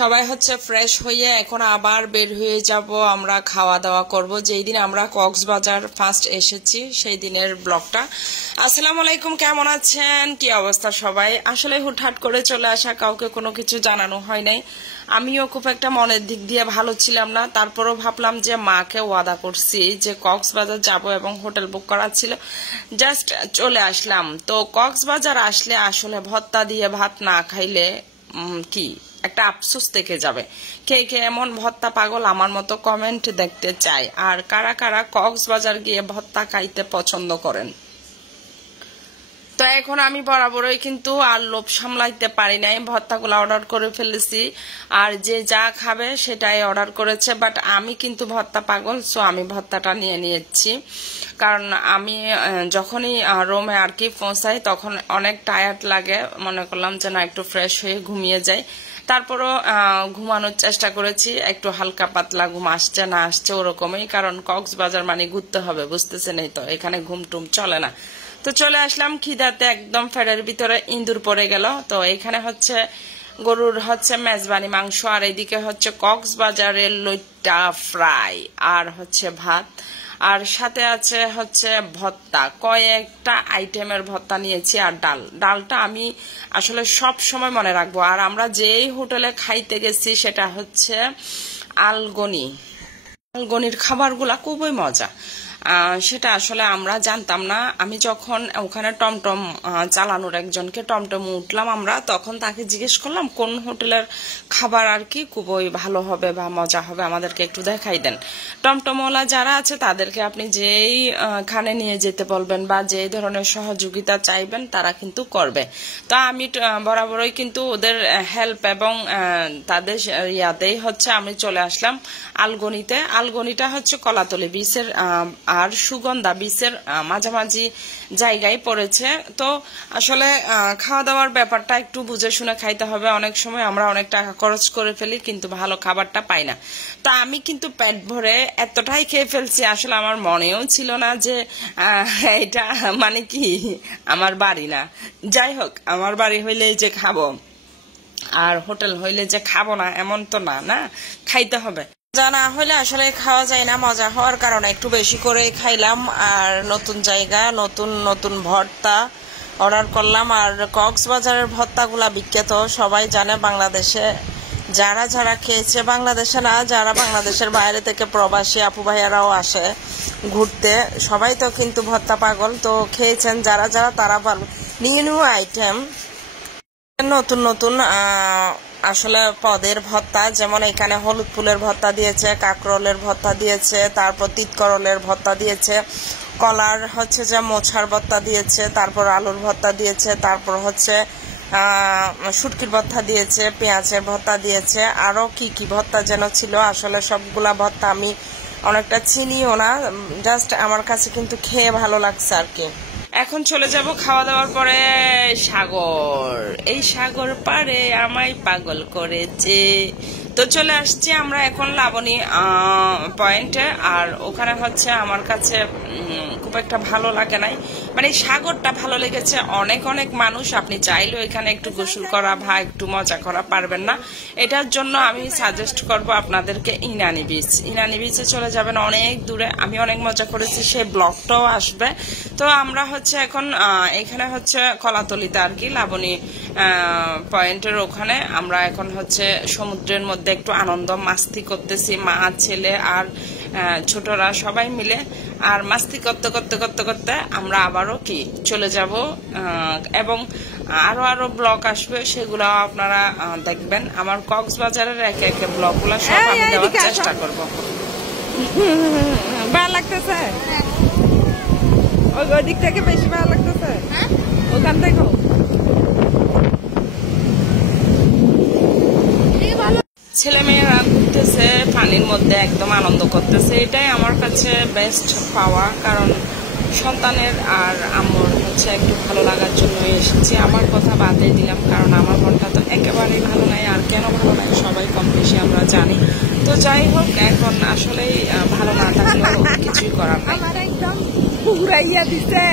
সবাই হচ্ছে ফ্রেশ হয়ে এখন আবার বের হয়ে যাব, আমরা খাওয়া দাওয়া করব। যেই দিন আমরা কক্সবাজার ফার্স্ট এসেছি সেই দিনের ব্লগটা। আসসালামু আলাইকুম, কেমন আছেন, কি অবস্থা সবাই? আসলে হুটহাট করে চলে আসা, কাউকে কোনো কিছু জানানো হয় নাই। আমিও খুব একটা মনের দিক দিয়ে ভালো ছিলাম না, তারপরও ভাবলাম যে মাকে ওয়াদা করছি যে কক্সবাজার যাব এবং হোটেল বুক করা ছিল, জাস্ট চলে আসলাম। তো কক্সবাজার আসলে আসলে ভর্তা দিয়ে ভাত না খাইলে কি একটা আফসোস থেকে যাবে। কে কে এমন ভর্তা পাগল আমার মতো কমেন্ট দেখতে চাই, আর কারা কারা কক্সবাজার গিয়ে ভর্তা খাইতে পছন্দ করেন। তো এখন আমি বরাবরই কিন্তু আর লোভ সামলাইতে পারি নাই, ভর্তাগুলো অর্ডার করে ফেলেছি, আর যে যা খাবে সেটাই অর্ডার করেছে। বাট আমি কিন্তু ভর্তা পাগল, সো আমি ভর্তাটা নিয়ে নিয়েছি। কারণ আমি যখনই রোমে আর কি পৌঁছাই তখন অনেক টায়ার্ড লাগে, মনে করলাম যে না একটু ফ্রেশ হয়ে ঘুমিয়ে যাই। তারপরও ঘুমানোর চেষ্টা করেছি, একটু হালকা পাতলা ঘুম আসছে না আসছে ওরকমই, কারণ কক্সবাজার মানে ঘুরতে হবে, বুঝতেছেন এই তো, এখানে ঘুম টুম চলে না। তো চলে আসলাম খিদাতে, একদম ফেরের ভিতরে ইঁদুর পড়ে গেল। তো এখানে হচ্ছে গরুর হচ্ছে মেজবানি মাংস, আর এদিকে হচ্ছে কক্সবাজারের লইট্টা ফ্রাই, আর হচ্ছে ভাত, আর সাথে আছে হচ্ছে ভর্তা, কয়েকটা আইটেমের ভর্তা নিয়েছি, আর ডালটা আমি আসলে সব সময় মনে রাখবো। আর আমরা যেই হোটেলে খাইতে গেছি সেটা হচ্ছে আলগনির খাবারগুলা খুবই মজা, সেটা আসলে আমরা জানতাম না। আমি যখন ওখানে টমটম চালানোর একজনকে টমটম উঠলাম আমরা, তখন তাকে জিজ্ঞেস করলাম কোন হোটেলের খাবার আর কি খুবই ভালো হবে বা মজা হবে, আমাদেরকে একটু দেখাই দেন। টমটমওয়ালা যারা আছে তাদেরকে আপনি যেই খানে নিয়ে যেতে বলবেন বা যে ধরনের সহযোগিতা চাইবেন তারা কিন্তু করবে। তো আমি বরাবরই কিন্তু ওদের হেল্প এবং তাদের ইয়াতেই হচ্ছে আমি চলে আসলাম আলগনিতে। আলগনিটা হচ্ছে কলাতলি বিচের আর সুগন্ধা বিচের মাঝামাঝি জায়গায় পড়েছে। তো আসলে খাওয়া দাওয়ার ব্যাপারটা একটু বুঝে শুনে খাইতে হবে। অনেক সময় আমরা অনেক টাকা খরচ করে ফেলি কিন্তু ভালো খাবারটা পাই না। তো আমি কিন্তু পেট ভরে এতটাই খেয়ে ফেলছি, আসলে আমার মনেও ছিল না যে এটা মানে কি আমার বাড়ি না। যাই হোক, আমার বাড়ি হইলে যে খাবো আর হোটেল হইলে যে খাবো না এমন তো না, না খাইতে হবে। মজা না হলে আসলে খাওয়া যায় না, মজা হওয়ার কারণে একটু বেশি করে খাইলাম। আর নতুন জায়গা, নতুন নতুন ভর্তা অর্ডার করলাম। আর কক্সবাজারের ভর্তাগুলা বিখ্যাত, সবাই জানে বাংলাদেশে যারা যারা খেয়েছে, বাংলাদেশে না যারা বাংলাদেশের বাইরে থেকে প্রবাসী আপু ভাইয়ারাও আসে ঘুরতে, সবাই তো কিন্তু ভর্তা পাগল। তো খেয়েছেন যারা যারা তারা ভালো, নিউ নিউ আইটেম, নতুন নতুন আসলে পদের ভর্তা, যেমন এখানে হলুদ ফুলের ভর্তা দিয়েছে, কাঁকরোলের ভর্তা দিয়েছে, তারপর তিতকরলের ভর্তা দিয়েছে, কলার হচ্ছে যে মোছার ভর্তা দিয়েছে, তারপর আলুর ভর্তা দিয়েছে, তারপর হচ্ছে শুটকির ভর্তা দিয়েছে, পেঁয়াজের ভর্তা দিয়েছে, আরও কি কি ভর্তা যেন ছিল। আসলে সবগুলা ভর্তা আমি অনেকটা চিনিও না, জাস্ট আমার কাছে কিন্তু খেয়ে ভালো লাগছে আর কি। এখন চলে যাব খাওয়া দাওয়ার পরে সাগর, এই সাগর পারে আমায় পাগল করেছে। তো চলে আসছি আমরা এখন লাবণী পয়েন্টে। আর ওখানে হচ্ছে আমার কাছে খুব একটা ভালো লাগে নাই, মানে সাগরটা ভালো লেগেছে। অনেক অনেক মানুষ, আপনি চাইলেও এখানে একটু গোসল করা বা একটু মজা করা পারবেন না। এটার জন্য আমি সাজেস্ট করব আপনাদেরকে ইনানি বিচ। ইনানি বিচে চলে যাবেন, অনেক দূরে। আমি অনেক মজা করেছি, সেই ব্লগটাও আসবে। তো আমরা হচ্ছে এখন এখানে হচ্ছে কলাতলিতে আর কি লাবণী পয়েন্টের ওখানে আমরা এখন হচ্ছে সমুদ্রের মধ্যে একটু আনন্দ মাস্তি করতেছি, মা ছেলে আর ছোটরা সবাই মিলে। আর মাস্তি করতে করতে করতে করতে আমরা আবারও কি চলে যাব, এবং আরো আরো ব্লগ আসবে, সেগুলো আপনারা দেখবেন। আমার কক্সবাজারের একে একে ব্লগগুলো সব আমি দেওয়ার চেষ্টা করবো। ভালো লাগতেছে, ওই দিক থেকে বেশি ভালো লাগতেছে, ওখান থেকে ছেলেমেয়েরা ঘুরতেছে পানির মধ্যে, একদম আনন্দ করতেছে। এটাই আমার কাছে বেস্ট পাওয়া, কারণ সন্তানের আর আমার হচ্ছে একটু ভালো লাগার জন্য এসেছি। আমার কথা বাদে দিলাম, কারণ আমার মনটা তো একেবারেই ভালো নাই। আর কেন ভালো নাই সবাই কম বেশি আমরা জানি। তো যাই হোক, এখন আসলেই ভালো না থাকলেও কিছুই করার নাই। একদম উড়াইয়া দিছে,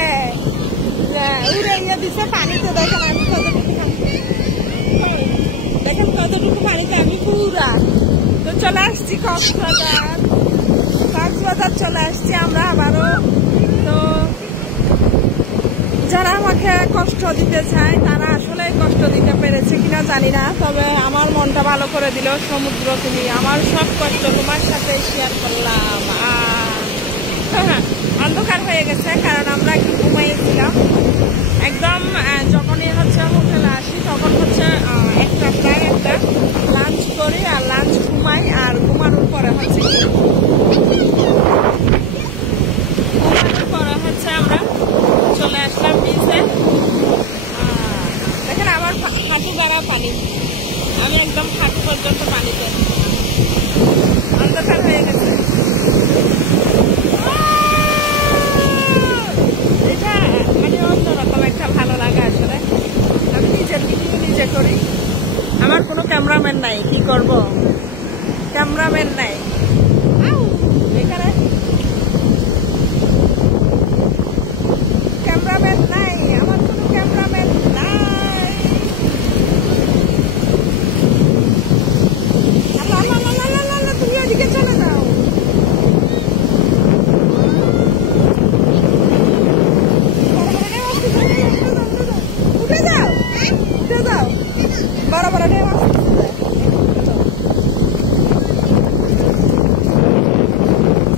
উড়াইয়া দিছে পানি। তো দেখেন আমি দেখেন কত এতটুকু পানিতে আমি পুরা। তো চলে আসছি কক্সবাজার চলে আসছি আমরা আবারও। তো যারা আমাকে কষ্ট দিতে চায় তারা আসলে কষ্ট দিতে পেরেছে কিনা জানি না, তবে আমার মনটা ভালো করে দিল সমুদ্র। তুমি আমার সব কষ্ট তোমার সাথে শেয়ার করলাম। অন্ধকার হয়ে গেছে কারণ আমরা একটু ঘুমাইয়েছিলাম একদম। যখনই হচ্ছে হোটেলে আসি তখন হচ্ছে প্রায় একটা লাঞ্চ করি আর লাঞ্চ ঘুমাই, আর ঘুমানোর পরে হচ্ছে আমরা চলে আসলাম বিচে। দেখেন আমার হাঁটু জায়গা পানি, আমি একদম হাঁটু পর্যন্ত পানিতে। অন্ধকার হয়ে গেছে। এটা মানে অন্যরকম একটা ভালো লাগে আসলে। আমি নিজের ভিডিও নিজে করি, আমার কোনো ক্যামেরাম্যান নাই। কি করব, ক্যামেরাম্যান নাই এখানে, ক্যামেরাম্যান নাই, আমার কোনো ক্যামেরাম্যান নাই। আল্লাহ আল্লাহ আল্লাহ আল্লাহ আল্লাহ, তুমি ওদিকে চলে যাও। উঠে যাও, উঠে যাও, বড় বড় ঢেউ আসতেছে।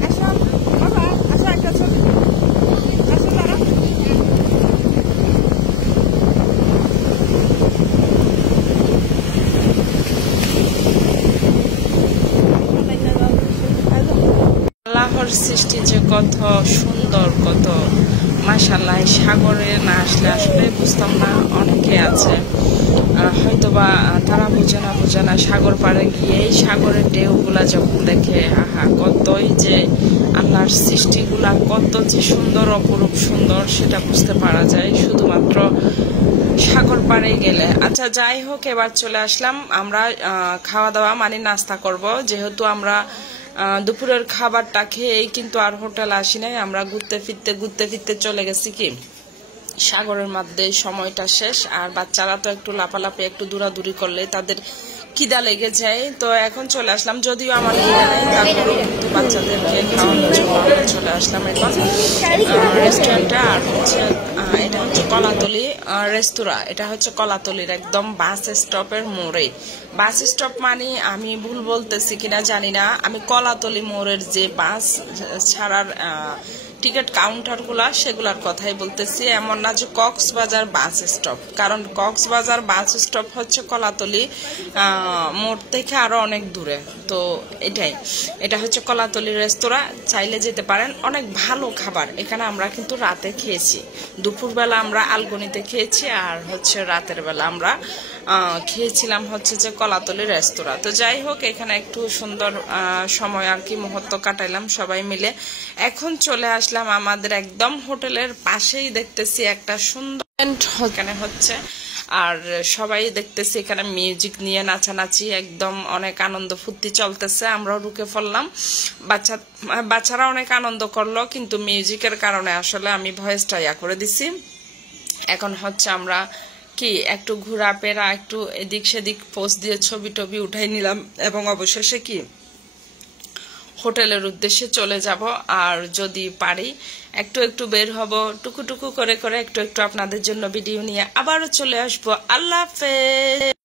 আসো বাবা, আসো একটা ছবি, আসো তারা। আল্লাহর সৃষ্টি যে কত সুন্দর, কত মাশাআল্লাহ। সাগরে না আসলে আসলে বুঝতাম না। অনেকে আছে হয়তোবা তারা বুঝে না সাগর পাড়ে গিয়ে সাগরের ঢেউগুলা যখন দেখে, আহা কতই যে আল্লাহর সৃষ্টিগুলা কত যে সুন্দর, অপরূপ সুন্দর, সেটা বুঝতে পারা যায় শুধুমাত্র সাগর পাড়ে গেলে। আচ্ছা যাই হোক, এবার চলে আসলাম আমরা খাওয়া দাওয়া মানে নাস্তা করব। যেহেতু আমরা দুপুরের খাবারটা খেয়েই কিন্তু আর হোটেল আসি নাই, আমরা ঘুরতে ফিরতে চলে গেছি কি সাগরের মধ্যে। সময়টা শেষ, আর বাচ্চারা তো একটু লাফালাফি একটু দূরাদূরি করলে তাদের খিদা লেগে যায়। তো এখন চলে আসলাম, যদিও আমার খিদা নেই, তারপরেও কিন্তু বাচ্চাদেরকে খাওয়ানোর জন্য আমরা চলে আসলাম এখন রেস্টুরেন্টে। আর হচ্ছে এটা হচ্ছে কলাতলি রেস্তোরাঁ। এটা হচ্ছে কলাতলির একদম বাস স্টপের মোড়ে। বাস স্টপ মানে আমি ভুল বলতেছি কিনা জানি না, আমি কলাতলি মোড়ের যে বাস ছাড়ার টিকিট কাউন্টারগুলা সেগুলার কথাই বলতেছি। এমন না যে কক্সবাজার বাস স্টপ, কারণ কক্সবাজার বাস স্টপ হচ্ছে কলাতলি মোড় থেকে আরো অনেক দূরে। তো এটা হচ্ছে কলাতলি রেস্তোরাঁ, চাইলে যেতে পারেন। অনেক ভালো খাবার এখানে। আমরা কিন্তু রাতে খেয়েছি, দুপুরবেলা আমরা আলগনিতে খেয়েছি, আর হচ্ছে রাতের বেলা আমরা খেয়েছিলাম হচ্ছে যে কলাতলি রেস্তোরাঁ। তো যাই হোক, এখানে একটু সুন্দর সময় আর কি মুহূর্ত কাটাইলাম সবাই মিলে। এখন চলে আসলাম আমাদের একদম হোটেলের পাশেই, দেখতেছি একটা সুন্দর এখানে হচ্ছে, আর সবাই দেখতেছি এখানে মিউজিক নিয়ে নাচানাচি, একদম অনেক আনন্দ ফুর্তি চলতেছে। আমরাও ঢুকে পড়লাম, বাচ্চারা অনেক আনন্দ করলো, কিন্তু মিউজিকের কারণে আসলে আমি ভয়েসটা করে দিছি। এখন হচ্ছে আমরা কি একটু ঘোরাফেরা, একটু এদিক সেদিক পোস্ট দিয়ে ছবি টবি উঠাই নিলাম, এবং অবশেষে কি হোটেলের উদ্দেশ্যে চলে যাব। আর যদি পারি একটু বের হব, টুকু করে একটু আপনাদের জন্য ভিডিও নিয়ে আবারও চলে আসবো। আল্লাহ হাফেজ।